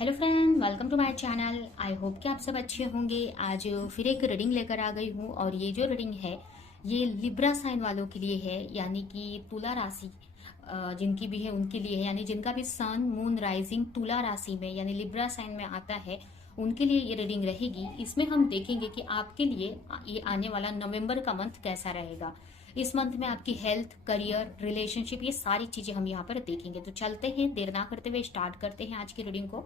Hello friend, welcome to my channel. I hope कि आप सब अच्छे होंगे। आज फिर एक रीडिंग लेकर आ गई हूँ और ये जो रीडिंग है ये लिब्रा साइन वालों के लिए है, यानी कि तुला राशि जिनकी भी है उनके लिए है, यानी जिनका भी सन मून राइजिंग तुला राशि में यानी लिब्रा साइन में आता है उनके लिए ये रीडिंग रहेगी। इसमें हम देखेंगे कि आपके लिए ये आने वाला नवंबर का मंथ कैसा रहेगा। इस मंथ में आपकी हेल्थ, करियर, रिलेशनशिप, ये सारी चीजें हम यहाँ पर देखेंगे। तो चलते हैं, देर ना करते हुए स्टार्ट करते हैं आज की रीडिंग को।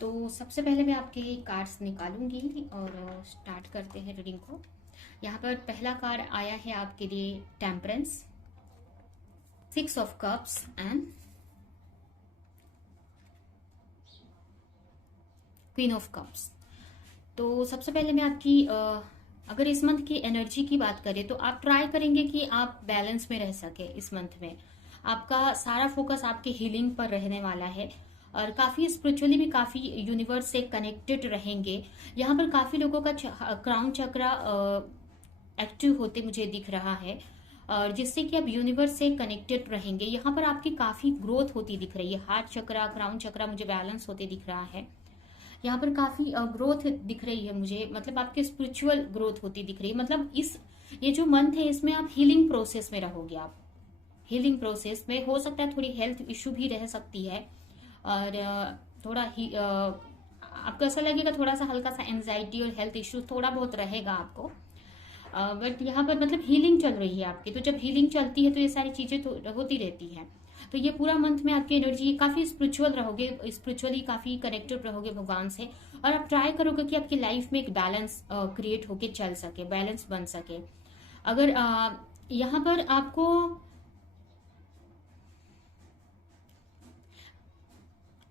तो सबसे पहले मैं आपके कार्ड्स निकालूंगी और स्टार्ट करते हैं रीडिंग को। यहाँ पर पहला कार्ड आया है आपके लिए temperance, 6 of cups and queen of cups. तो सबसे पहले मैं आपकी अगर इस मंथ की एनर्जी की बात करें तो आप ट्राई करेंगे कि आप बैलेंस में रह सके। इस मंथ में आपका सारा फोकस आपके हीलिंग पर रहने वाला है और काफी स्पिरिचुअली भी काफी यूनिवर्स से कनेक्टेड रहेंगे। यहाँ पर काफी लोगों का क्राउन चक्रा एक्टिव होते मुझे दिख रहा है और जिससे कि आप यूनिवर्स से कनेक्टेड रहेंगे। यहाँ पर आपकी काफी ग्रोथ होती दिख रही है। हार्ट चक्रा, क्राउन चक्रा मुझे बैलेंस होते दिख रहा है। यहाँ पर काफी ग्रोथ दिख रही है मुझे, मतलब आपकी स्पिरिचुअल ग्रोथ होती दिख रही है। मतलब ये जो मंथ है इसमें आप हीलिंग प्रोसेस में रहोगे। आप हीलिंग प्रोसेस में हो सकता है थोड़ी हेल्थ इश्यू भी रह सकती है और थोड़ा ही आपको ऐसा लगेगा थोड़ा सा हल्का सा एंजाइटी और हेल्थ इश्यू थोड़ा बहुत रहेगा आपको। बट यहाँ पर मतलब हीलिंग चल रही है आपकी, तो जब हीलिंग चलती है तो ये सारी चीजें तो होती रहती हैं। तो ये पूरा मंथ में आपकी एनर्जी काफी स्पिरिचुअल रहोगे, स्पिरिचुअली काफी कनेक्टेड रहोगे भगवान से और आप ट्राई करोगे कि आपकी लाइफ में एक बैलेंस क्रिएट होके चल सके, बैलेंस बन सके। अगर यहाँ पर आपको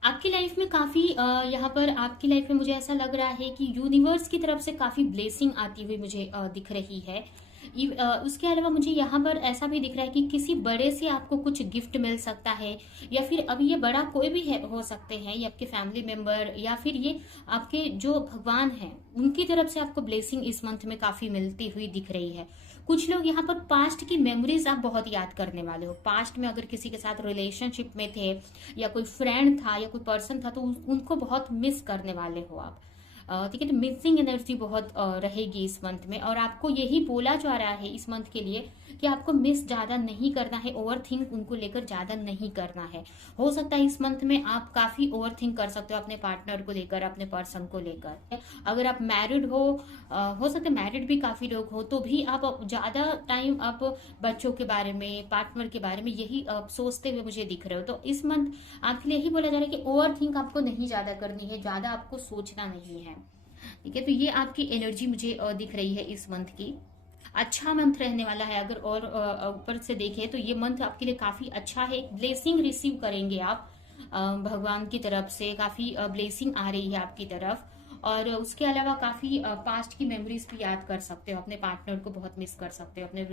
आपकी लाइफ में काफी यहाँ पर आपकी लाइफ में मुझे ऐसा लग रहा है कि यूनिवर्स की तरफ से काफी ब्लेसिंग आती हुई मुझे दिख रही है। उसके अलावा मुझे यहाँ पर ऐसा भी दिख रहा है कि किसी बड़े से आपको कुछ गिफ्ट मिल सकता है, या फिर अभी ये बड़ा कोई भी हो सकते हैं, ये आपके फैमिली मेंबर या फिर ये आपके जो भगवान हैं उनकी तरफ से आपको ब्लेसिंग इस मंथ में काफी मिलती हुई दिख रही है। कुछ लोग यहाँ पर पास्ट की मेमोरीज आप बहुत याद करने वाले हो। पास्ट में अगर किसी के साथ रिलेशनशिप में थे या कोई फ्रेंड था या कोई पर्सन था तो उनको बहुत मिस करने वाले हो आप। ठीक है, तो मिसिंग एनर्जी बहुत रहेगी इस मंथ में और आपको यही बोला जा रहा है इस मंथ के लिए कि आपको मिस ज्यादा नहीं करना है, ओवर थिंक उनको लेकर ज्यादा नहीं करना है। हो सकता है इस मंथ में आप काफी ओवर थिंक कर सकते हो अपने पार्टनर को लेकर, अपने पर्सन को लेकर। अगर आप मैरिड हो सकता है मैरिड भी काफी लोग हो, तो भी आप ज्यादा टाइम आप बच्चों के बारे में, पार्टनर के बारे में यही सोचते हुए मुझे दिख रहे हो। तो इस मंथ आपके लिए यही बोला जा रहा है कि ओवर थिंक आपको नहीं ज्यादा करनी है, ज्यादा आपको सोचना नहीं है। ठीक है, तो ये आपकी एनर्जी मुझे दिख रही है इस मंथ की। अच्छा मंथ रहने वाला है। अगर और ऊपर से देखें तो ये मंथ आपके लिए काफी अच्छा है। ब्लेसिंग रिसीव करेंगे आप भगवान की तरफ से, काफी ब्लेसिंग आ रही है आपकी तरफ। और उसके अलावा काफी पास्ट की मेमोरीज भी याद कर सकते हो। अपने पार्टनर को बहुत मिस कर सकते हो, अपने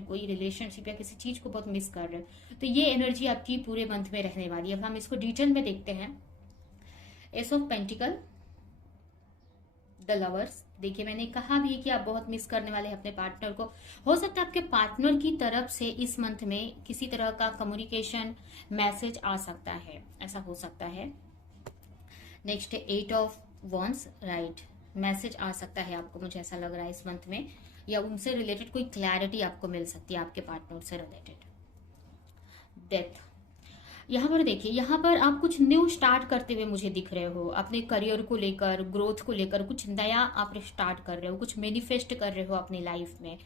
कोई रिलेशनशिप या किसी चीज को बहुत मिस कर रहे हो। तो ये एनर्जी आपकी पूरे मंथ में रहने वाली है। अब हम इसको डिटेल में देखते हैं। S of pentacle, the lovers. देखिए, मैंने कहा भी कि आप बहुत मिस करने वाले हैं अपने पार्टनर को। हो सकता है आपके पार्टनर की तरफ से इस मंथ में किसी तरह का कम्युनिकेशन मैसेज आ सकता है, ऐसा हो सकता है। Next 8 of wands, right. Message आ सकता है आपको, मुझे ऐसा लग रहा है इस मंथ में, या उनसे रिलेटेड कोई क्लैरिटी आपको मिल सकती है आपके पार्टनर से रिलेटेड। डेथ। यहाँ पर देखिए, यहाँ पर आप कुछ न्यू स्टार्ट करते हुए मुझे दिख रहे हो। अपने करियर को लेकर, ग्रोथ को लेकर कुछ नया आप स्टार्ट कर रहे हो, कुछ मैनिफेस्ट कर रहे हो अपनी लाइफ में।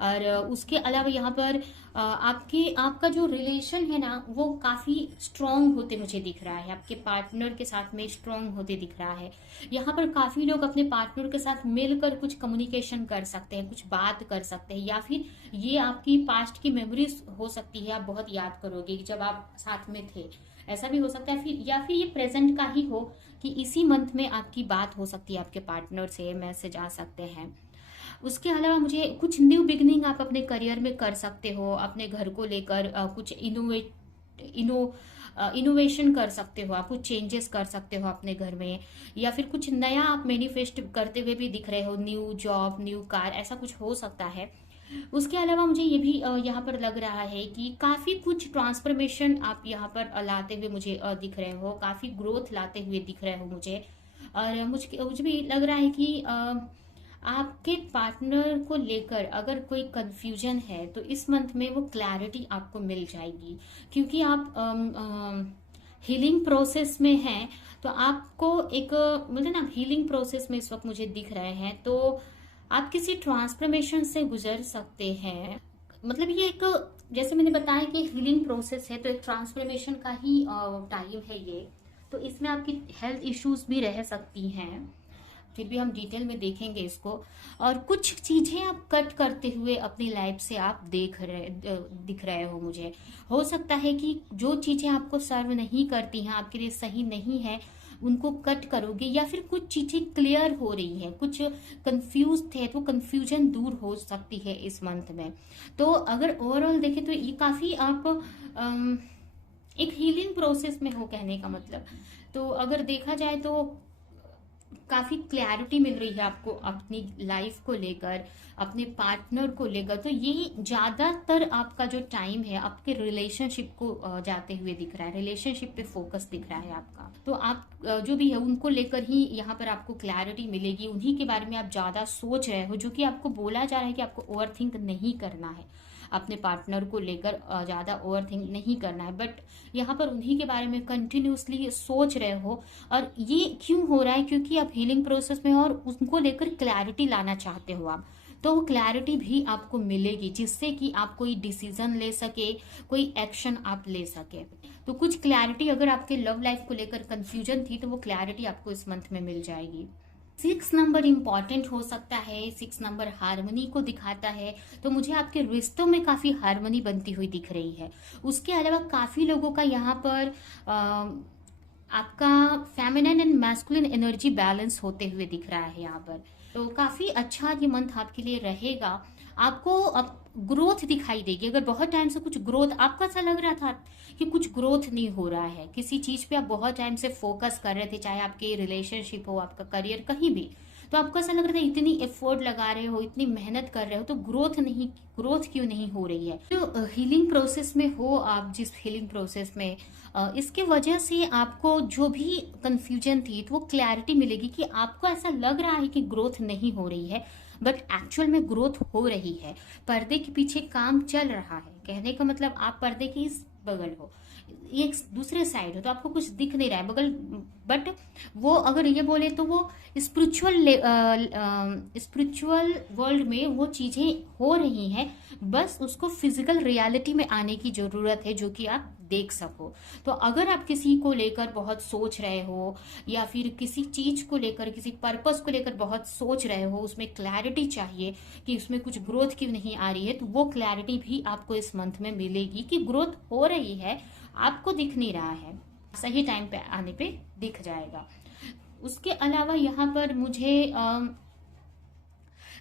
और उसके अलावा यहाँ पर आपका जो रिलेशन है ना वो काफी स्ट्रांग होते मुझे दिख रहा है। आपके पार्टनर के साथ में स्ट्रांग होते दिख रहा है। यहाँ पर काफी लोग अपने पार्टनर के साथ मिलकर कुछ कम्युनिकेशन कर सकते हैं, कुछ बात कर सकते हैं, या फिर ये आपकी पास्ट की मेमोरीज हो सकती है। आप बहुत याद करोगे कि जब आप साथ में थे, ऐसा भी हो सकता है। फिर या फिर ये प्रेजेंट का ही हो कि इसी मंथ में आपकी बात हो सकती है आपके पार्टनर से, मैसेज आ सकते हैं। उसके अलावा मुझे कुछ न्यू बिगनिंग आप अपने करियर में कर सकते हो। अपने घर को लेकर कुछ इनोवेशन कर सकते हो, आप कुछ चेंजेस कर सकते हो अपने घर में, या फिर कुछ नया आप मैनिफेस्ट करते हुए भी दिख रहे हो। न्यू जॉब, न्यू कार, ऐसा कुछ हो सकता है। उसके अलावा मुझे ये भी यहाँ पर लग रहा है कि काफी कुछ ट्रांसफॉर्मेशन आप यहाँ पर लाते हुए मुझे दिख रहे हो, काफी ग्रोथ लाते हुए दिख रहे हो मुझे। और मुझे मुझे भी लग रहा है कि आपके पार्टनर को लेकर अगर कोई कंफ्यूजन है तो इस मंथ में वो क्लैरिटी आपको मिल जाएगी, क्योंकि आप हीलिंग प्रोसेस में हैं। तो आपको एक मतलब ना हीलिंग प्रोसेस में इस वक्त मुझे दिख रहे हैं, तो आप किसी ट्रांसफॉर्मेशन से गुजर सकते हैं। मतलब ये एक, जैसे मैंने बताया कि हीलिंग प्रोसेस है, तो एक ट्रांसफॉर्मेशन का ही टाइम है ये। तो इसमें आपकी हेल्थ इश्यूज भी रह सकती हैं, फिर भी हम डिटेल में देखेंगे इसको। और कुछ चीजें आप कट करते हुए अपनी लाइफ से आप दिख रहे हो मुझे। हो सकता है कि जो चीजें आपको सर्व नहीं करती हैं, आपके लिए सही नहीं है, उनको कट करोगे, या फिर कुछ चीजें क्लियर हो रही हैं, कुछ कंफ्यूज थे तो कंफ्यूजन दूर हो सकती है इस मंथ में। तो अगर ओवरऑल देखें तो ये काफी आप एक हीलिंग प्रोसेस में हो, कहने का मतलब। तो अगर देखा जाए तो काफी क्लैरिटी मिल रही है आपको अपनी लाइफ को लेकर, अपने पार्टनर को लेकर। तो ये ज्यादातर आपका जो टाइम है आपके रिलेशनशिप को जाते हुए दिख रहा है, रिलेशनशिप पे फोकस दिख रहा है आपका। तो आप जो भी है उनको लेकर ही यहाँ पर आपको क्लैरिटी मिलेगी, उन्हीं के बारे में आप ज्यादा सोच रहे हो, जो कि आपको बोला जा रहा है कि आपको ओवर थिंक नहीं करना है, अपने पार्टनर को लेकर ज्यादा ओवर थिंक नहीं करना है, बट यहाँ पर उन्हीं के बारे में कंटिन्यूसली सोच रहे हो। और ये क्यों हो रहा है? क्योंकि आप हीलिंग प्रोसेस में हो और उनको लेकर क्लैरिटी लाना चाहते हो आप। तो वो क्लैरिटी भी आपको मिलेगी, जिससे कि आप कोई डिसीजन ले सके, कोई एक्शन आप ले सके। तो कुछ क्लैरिटी, अगर आपके लव लाइफ को लेकर कंफ्यूजन थी, तो वो क्लैरिटी आपको इस मंथ में मिल जाएगी। 6 नंबर इंपॉर्टेंट हो सकता है, 6 नंबर हार्मनी को दिखाता है। तो मुझे आपके रिश्तों में काफी हार्मनी बनती हुई दिख रही है। उसके अलावा काफी लोगों का यहाँ पर आपका feminine and masculine energy balance होते हुए दिख रहा है यहाँ पर। तो काफी अच्छा ये मंथ आपके लिए रहेगा। आपको अब ग्रोथ दिखाई देगी। अगर बहुत टाइम से कुछ ग्रोथ आपका ऐसा लग रहा था कि कुछ ग्रोथ नहीं हो रहा है, किसी चीज पे आप बहुत टाइम से फोकस कर रहे थे, चाहे आपके रिलेशनशिप हो, आपका करियर, कहीं भी, तो आपको ऐसा लग रहा था इतनी एफर्ट लगा रहे हो, इतनी मेहनत कर रहे हो, तो ग्रोथ क्यों नहीं हो रही है? तो हीलिंग प्रोसेस में हो आप, जिस हीलिंग प्रोसेस में इसके वजह से आपको जो भी कंफ्यूजन थी, तो वो क्लैरिटी मिलेगी कि आपको ऐसा लग रहा है कि ग्रोथ नहीं हो रही है, बट एक्चुअल में ग्रोथ हो रही है। पर्दे के पीछे काम चल रहा है, कहने का मतलब आप पर्दे के इस बगल हो, एक दूसरे साइड हो, तो आपको कुछ दिख नहीं रहा है बगल, बट वो अगर ये बोले तो वो स्पिरिचुअल वर्ल्ड में वो चीजें हो रही हैं, बस उसको फिजिकल रियलिटी में आने की जरूरत है, जो कि आप देख सको। तो अगर आप किसी को लेकर बहुत सोच रहे हो, या फिर किसी चीज को लेकर, किसी पर्पस को लेकर बहुत सोच रहे हो, उसमें क्लैरिटी चाहिए कि उसमें कुछ ग्रोथ क्यों नहीं आ रही है, तो वो क्लैरिटी भी आपको इस मंथ में मिलेगी कि ग्रोथ हो रही है, आपको दिख नहीं रहा है, सही टाइम पे आने पे दिख जाएगा। उसके अलावा यहाँ पर मुझे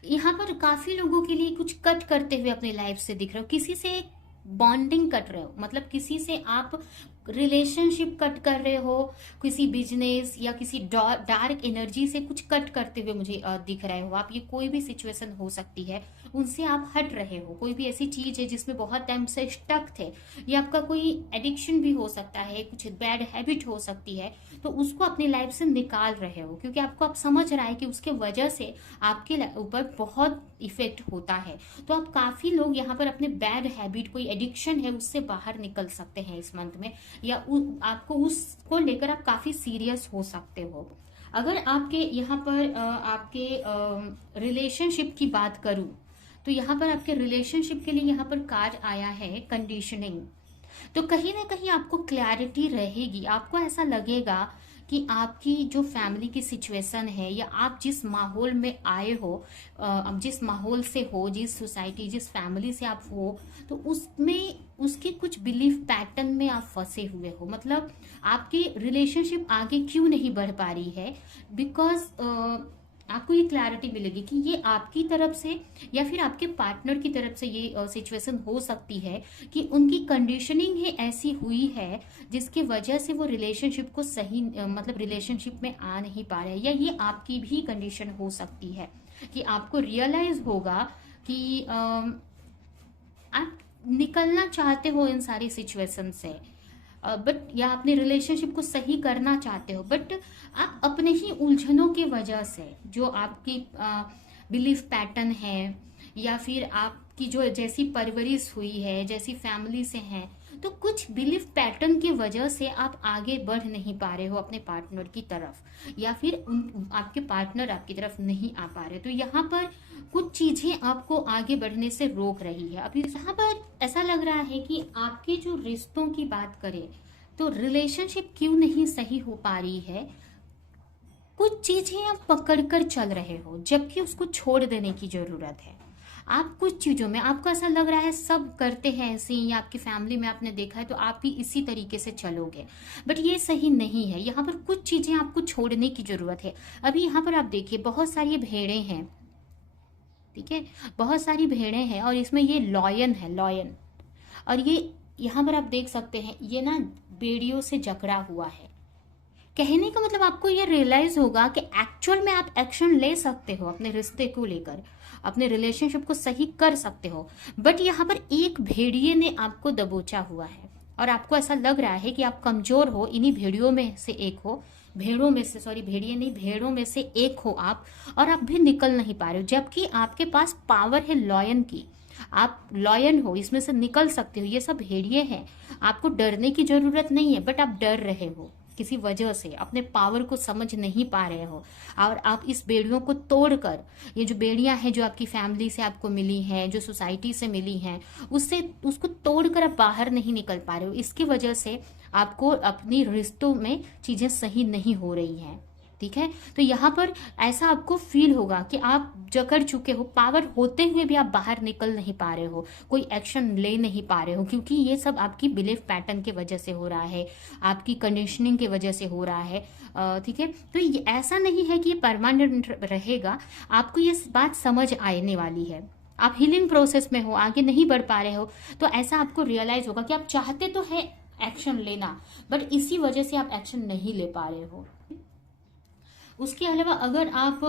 यहाँ पर काफी लोगों के लिए कुछ कट करते हुए अपनी लाइफ से दिख रहे हो, किसी से बॉन्डिंग कट रहे हो, मतलब किसी से आप रिलेशनशिप कट कर रहे हो, किसी बिजनेस या किसी डार्क एनर्जी से कुछ कट करते हुए मुझे दिख रहे हो आप। ये कोई भी सिचुएशन हो सकती है, उनसे आप हट रहे हो। कोई भी ऐसी चीज है जिसमें बहुत टाइम से स्टक थे, ये आपका कोई एडिक्शन भी हो सकता है, कुछ बैड हैबिट हो सकती है, तो उसको अपनी लाइफ से निकाल रहे हो, क्योंकि आपको अब समझ रहा है कि उसके वजह से आपके ऊपर बहुत इफेक्ट होता है। तो आप काफी लोग यहाँ पर अपने बैड हैबिट, कोई एडिक्शन है, उससे बाहर निकल सकते हैं इस मंथ में, या आपको उसको लेकर आप काफी सीरियस हो सकते हो। अगर आपके यहाँ पर आपके रिलेशनशिप की बात करूं, तो यहाँ पर आपके रिलेशनशिप के लिए यहाँ पर कार्ड आया है कंडीशनिंग। तो कहीं ना कहीं आपको क्लैरिटी रहेगी, आपको ऐसा लगेगा कि आपकी जो फैमिली की सिचुएशन है, या आप जिस माहौल में आए हो, अब जिस माहौल से हो, जिस सोसाइटी, जिस फैमिली से आप हो, तो उसमें उसके कुछ बिलीफ पैटर्न में आप फंसे हुए हो। मतलब आपकी रिलेशनशिप आगे क्यों नहीं बढ़ पा रही है, बिकॉज आपको ये क्लैरिटी मिलेगी कि ये आपकी तरफ से या फिर आपके पार्टनर की तरफ से ये सिचुएशन हो सकती है कि उनकी कंडीशनिंग ही ऐसी हुई है, जिसकी वजह से वो रिलेशनशिप को सही मतलब रिलेशनशिप में आ नहीं पा रहे हैं। या ये आपकी भी कंडीशन हो सकती है कि आपको रियलाइज होगा कि आप निकलना चाहते हो इन सारी सिचुएशन से, बट या अपने रिलेशनशिप को सही करना चाहते हो, बट आप अपने ही उलझनों के वजह से, जो आपकी बिलीफ पैटर्न है या फिर आपकी जो जैसी परवरिश हुई है, जैसी फैमिली से हैं, तो कुछ बिलीफ पैटर्न की वजह से आप आगे बढ़ नहीं पा रहे हो अपने पार्टनर की तरफ, या फिर आपके पार्टनर आपकी तरफ नहीं आ पा रहे। तो यहाँ पर कुछ चीजें आपको आगे बढ़ने से रोक रही है। अभी यहाँ पर ऐसा लग रहा है कि आपके जो रिश्तों की बात करें तो रिलेशनशिप क्यों नहीं सही हो पा रही है। कुछ चीजें आप पकड़ कर चल रहे हो जबकि उसको छोड़ देने की जरूरत है। आप कुछ चीजों में आपको ऐसा लग रहा है सब करते हैं ऐसे ही, या आपकी फैमिली में आपने देखा है तो आप भी इसी तरीके से चलोगे, बट ये सही नहीं है। यहाँ पर कुछ चीजें आपको छोड़ने की जरूरत है। अभी यहाँ पर आप देखिए बहुत सारी भेड़ें हैं, ठीक है, बहुत सारी भेड़ें हैं और इसमें ये लॉयन है, लॉयन, और ये यहाँ पर आप देख सकते हैं ये ना बेड़ियों से जकड़ा हुआ है। कहने का मतलब आपको ये रियलाइज होगा कि एक्चुअल में आप एक्शन ले सकते हो अपने रिश्ते को लेकर, अपने रिलेशनशिप को सही कर सकते हो, बट यहाँ पर एक भेड़िए ने आपको दबोचा हुआ है और आपको ऐसा लग रहा है कि आप कमजोर हो, इन्हीं भेड़ियों में से एक हो, भेड़ों में से, सॉरी भेड़िए नहीं, भेड़ों में से एक हो आप, और आप भी निकल नहीं पा रहे हो, जबकि आपके पास पावर है लॉयन की। आप लॉयन हो, इसमें से निकल सकते हो। ये सब भेड़िए हैं, आपको डरने की जरूरत नहीं है, बट आप डर रहे हो किसी वजह से, अपने पावर को समझ नहीं पा रहे हो, और आप इस बेड़ियों को तोड़कर, ये जो बेड़ियां हैं जो आपकी फैमिली से आपको मिली हैं, जो सोसाइटी से मिली हैं, उसको तोड़कर आप बाहर नहीं निकल पा रहे हो। इसकी वजह से आपको अपनी रिश्तों में चीजें सही नहीं हो रही हैं, ठीक है। तो यहाँ पर ऐसा आपको फील होगा कि आप जकड़ चुके हो, पावर होते हुए भी आप बाहर निकल नहीं पा रहे हो, कोई एक्शन ले नहीं पा रहे हो, क्योंकि ये सब आपकी बिलीफ पैटर्न की वजह से हो रहा है, आपकी कंडीशनिंग की वजह से हो रहा है, ठीक है। तो ये ऐसा नहीं है कि ये परमानेंट रहेगा, आपको ये बात समझ आने वाली है। आप हीलिंग प्रोसेस में हो, आगे नहीं बढ़ पा रहे हो, तो ऐसा आपको रियलाइज होगा कि आप चाहते तो है एक्शन लेना, बट इसी वजह से आप एक्शन नहीं ले पा रहे हो। उसके अलावा अगर आप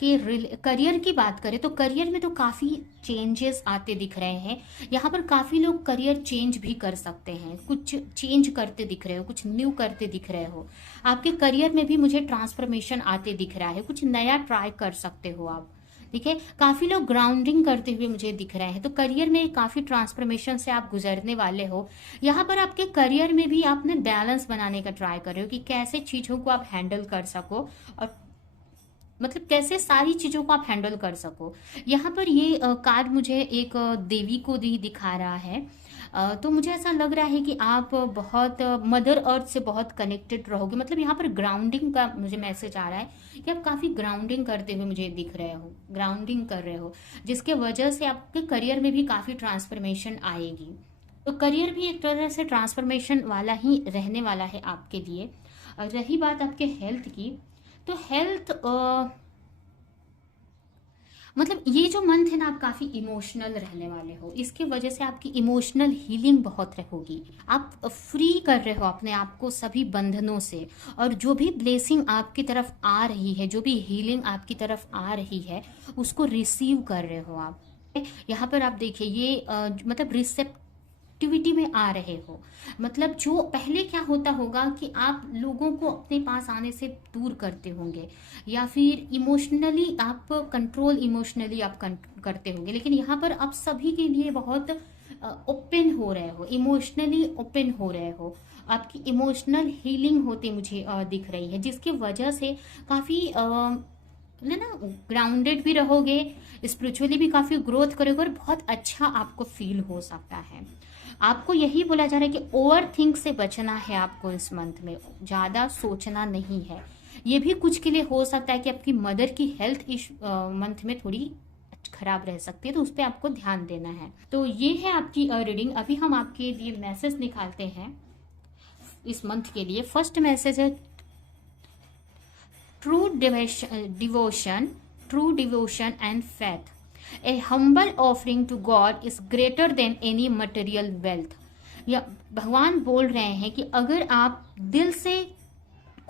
करियर की बात करें तो करियर में तो काफ़ी चेंजेस आते दिख रहे हैं। यहाँ पर काफ़ी लोग करियर चेंज भी कर सकते हैं, कुछ चेंज करते दिख रहे हो, कुछ न्यू करते दिख रहे हो। आपके करियर में भी मुझे ट्रांसफॉर्मेशन आते दिख रहा है, कुछ नया ट्राई कर सकते हो आप, ठीक है। काफी लोग ग्राउंडिंग करते हुए मुझे दिख रहे हैं, तो करियर में काफी ट्रांसफॉर्मेशन से आप गुजरने वाले हो। यहाँ पर आपके करियर में भी आपने बैलेंस बनाने का ट्राई कर रहे हो कि कैसे चीजों को आप हैंडल कर सको, और मतलब कैसे सारी चीजों को आप हैंडल कर सको। यहाँ पर ये कार्ड मुझे एक देवी को भी दिखा रहा है, तो मुझे ऐसा लग रहा है कि आप बहुत मदर अर्थ से बहुत कनेक्टेड रहोगे। मतलब यहाँ पर ग्राउंडिंग का मुझे मैसेज आ रहा है कि आप काफी ग्राउंडिंग करते हुए मुझे दिख रहे हो, ग्राउंडिंग कर रहे हो, जिसके वजह से आपके करियर में भी काफी ट्रांसफॉर्मेशन आएगी। तो करियर भी एक तरह से ट्रांसफॉर्मेशन वाला ही रहने वाला है आपके लिए। और रही बात आपके हेल्थ की, तो हेल्थ मतलब ये जो मंथ है ना, आप काफी इमोशनल रहने वाले हो, इसके वजह से आपकी इमोशनल हीलिंग बहुत होगी। आप फ्री कर रहे हो अपने आप को सभी बंधनों से, और जो भी ब्लेसिंग आपकी तरफ आ रही है, जो भी हीलिंग आपकी तरफ आ रही है, उसको रिसीव कर रहे हो आप। यहाँ पर आप देखिए ये मतलब रिसेप्टिविटी में आ रहे हो। मतलब जो पहले क्या होता होगा कि आप लोगों को अपने पास आने से दूर करते होंगे, या फिर इमोशनली आप कंट्रोल, इमोशनली आप करते होंगे, लेकिन यहाँ पर आप सभी के लिए बहुत ओपन हो रहे हो, इमोशनली ओपन हो रहे हो। आपकी इमोशनल हीलिंग होती मुझे दिख रही है, जिसकी वजह से काफी है ना ग्राउंडेड भी रहोगे, स्पिरिचुअली भी काफी ग्रोथ करोगे, और बहुत अच्छा आपको फील हो सकता है। आपको यही बोला जा रहा है कि ओवर थिंक से बचना है आपको इस मंथ में, ज्यादा सोचना नहीं है। ये भी कुछ के लिए हो सकता है कि आपकी मदर की हेल्थ इस मंथ में थोड़ी खराब रह सकती है, तो उस पर आपको ध्यान देना है। तो ये है आपकी रीडिंग। अभी हम आपके लिए मैसेज निकालते हैं इस मंथ के लिए। फर्स्ट मैसेज है true devotion and faith. A humble offering to God is greater than any material wealth। या भगवान बोल रहे हैं कि अगर आप दिल से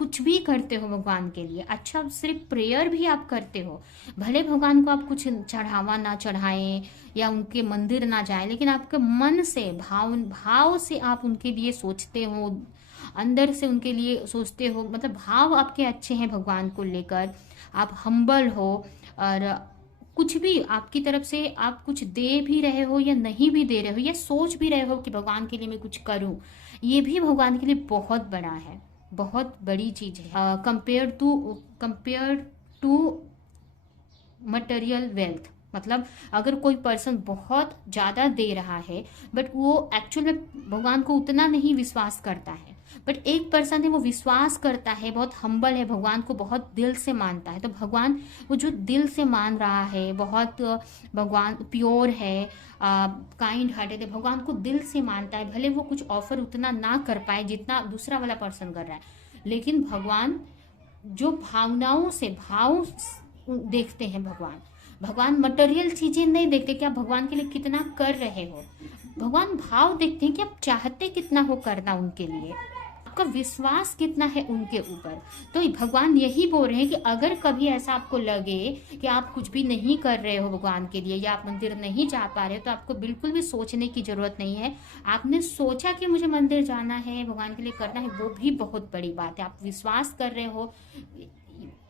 कुछ भी करते हो भगवान के लिए, अच्छा सिर्फ प्रेयर भी आप करते हो, भले भगवान को आप कुछ चढ़ावा ना चढ़ाएं या उनके मंदिर ना जाएं, लेकिन आपके मन से भाव भाव से आप उनके लिए सोचते हो, अंदर से उनके लिए सोचते हो, मतलब भाव आपके अच्छे हैं भगवान को लेकर, आप हम्बल हो, और कुछ भी आपकी तरफ से आप कुछ दे भी रहे हो या नहीं भी दे रहे हो, या सोच भी रहे हो कि भगवान के लिए मैं कुछ करूं, ये भी भगवान के लिए बहुत बड़ा है, बहुत बड़ी चीज है। कंपेयर टू मटेरियल वेल्थ, मतलब अगर कोई पर्सन बहुत ज़्यादा दे रहा है बट वो एक्चुअल में भगवान को उतना नहीं विश्वास करता है, बट एक पर्सन है वो विश्वास करता है, बहुत हम्बल है, भगवान को बहुत दिल से मानता है, तो भगवान वो जो दिल से मान रहा है, बहुत भगवान प्योर है, काइंड हार्टेड है, भगवान को दिल से मानता है, भले वो कुछ ऑफर उतना ना कर पाए जितना दूसरा वाला पर्सन कर रहा है, लेकिन भगवान जो भावनाओं से भाव देखते हैं, भगवान मटेरियल चीजें नहीं देखते कि आप भगवान के लिए कितना कर रहे हो, भगवान भाव देखते हैं कि आप चाहते कितना हो करना उनके लिए, आपका विश्वास कितना है उनके ऊपर। तो भगवान यही बोल रहे हैं कि अगर कभी ऐसा आपको लगे कि आप कुछ भी नहीं कर रहे हो भगवान के लिए, या आप मंदिर नहीं जा पा रहे हो, तो आपको बिल्कुल भी सोचने की जरूरत नहीं है। आपने सोचा कि मुझे मंदिर जाना है, भगवान के लिए करना है, वो भी बहुत बड़ी बात है, आप विश्वास कर रहे हो,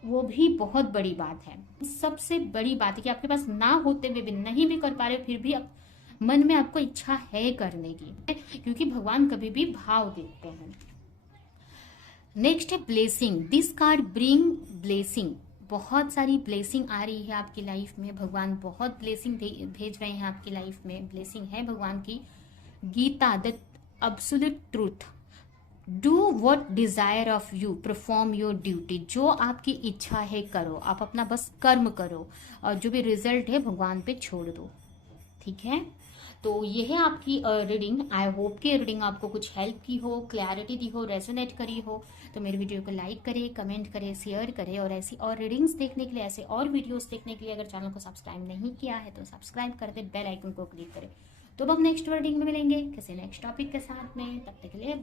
वो भी बहुत बड़ी बात है। सबसे बड़ी बात है कि आपके पास ना होते हुए भी, नहीं भी कर पा रहे, फिर भी मन में आपको इच्छा है करने की, क्योंकि भगवान कभी भी भाव देखते हैं। नेक्स्ट है blessing. This card bring blessing. बहुत सारी ब्लेसिंग आ रही है आपकी लाइफ में, भगवान बहुत ब्लेसिंग भेज रहे हैं आपकी लाइफ में, ब्लेसिंग है भगवान की। Gita, the absolute truth. Do what desire of you, perform your duty. जो आपकी इच्छा है करो, आप अपना बस कर्म करो, और जो भी रिजल्ट है भगवान पे छोड़ दो, ठीक है। तो ये है आपकी रीडिंग। आई होप कि रीडिंग आपको कुछ हेल्प की हो, क्लैरिटी दी हो, रेजोनेट करी हो। तो मेरे वीडियो को लाइक करें, कमेंट करें, शेयर करें, और ऐसी और रीडिंग्स देखने के लिए, ऐसे और वीडियोस देखने के लिए अगर चैनल को सब्सक्राइब नहीं किया है तो सब्सक्राइब कर दे, बेल आइकन को क्लिक करें। तो अब हम नेक्स्ट रीडिंग में मिलेंगे किसी नेक्स्ट टॉपिक के साथ में, तब तक के लिए